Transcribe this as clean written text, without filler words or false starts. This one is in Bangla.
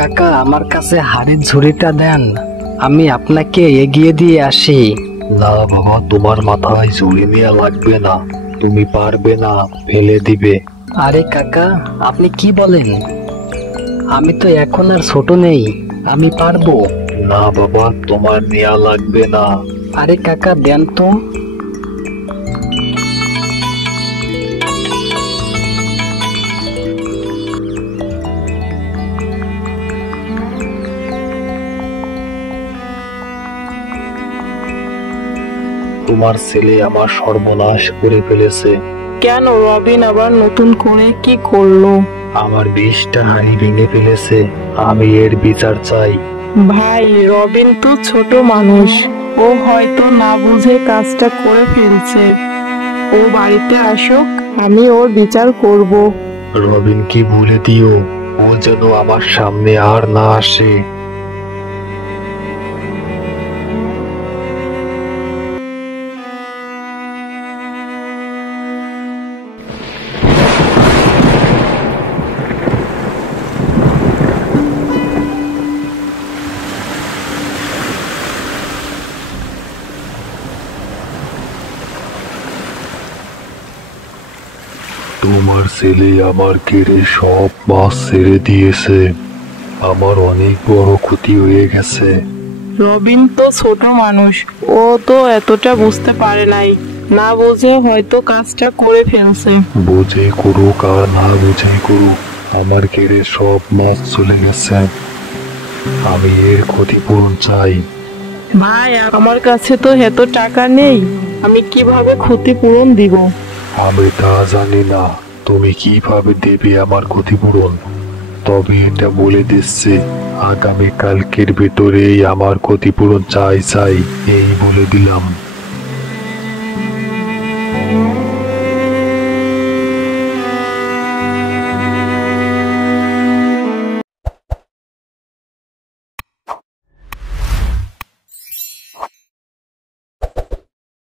কাকা, আমার কাছে হাড়ির ঝুড়িটা দেন, আমি আপনাকে এগিয়ে দিয়ে আসি। না বাবা, তোমার মাথায় ঝুড়ি নেওয়া লাগবে না, তুমি পারবে না, ফেলে দিবে। আরে কাকা, আপনি কি বলেন? আমি তো এখন আর ছোট নেই, আমি পারবো। না বাবা, তোমার নেওয়া লাগবে না। আরে কাকা, দেন তো। তোমার ছেলে আমার সর্বনাশ করে ফেলেছে। কেন রবিন আবার নতুন করে কি করলো? আমার 20টা হাঁড়ি ভেঙে ফেলেছে, আমি এর বিচার চাই। ভাই, রবিন তো ছোট মানুষ, ও হয়তো না বুঝে কাজটা করে ফেলছে। ও বাড়িতে আসুক, আমি ওর বিচার করব। রবিনকে ভুলে দিও, ও যেন আমার সামনে আর না আসে। তোমার ছেলে আমার কেড়ে সব মাছ ছেড়ে দিয়েছে, আমার অনেক বড় ক্ষতি হয়ে গেছে। রবিন তো ছোট মানুষ, ও তো এতটা বুঝতে পারে নাই, না বুঝে হয়তো কাজটা করে ফেলছে। বুঝে করুক আর না বুঝে করুক, আমার কেড়ে সব মাছ চলে গেছে, আমি এর ক্ষতিপূরণ চাই। ভাই, আমার কাছে তো এত টাকা নেই, আমি কিভাবে ক্ষতিপূরণ দিব? আমি তা জানি না, তুমি কিভাবে দেবে আমার ক্ষতিপূরণ, তবে এটা বলে দিচ্ছি, আগামী কালকের ভেতরেই আমার ক্ষতিপূরণ চাই চাই, এই বলে দিলাম।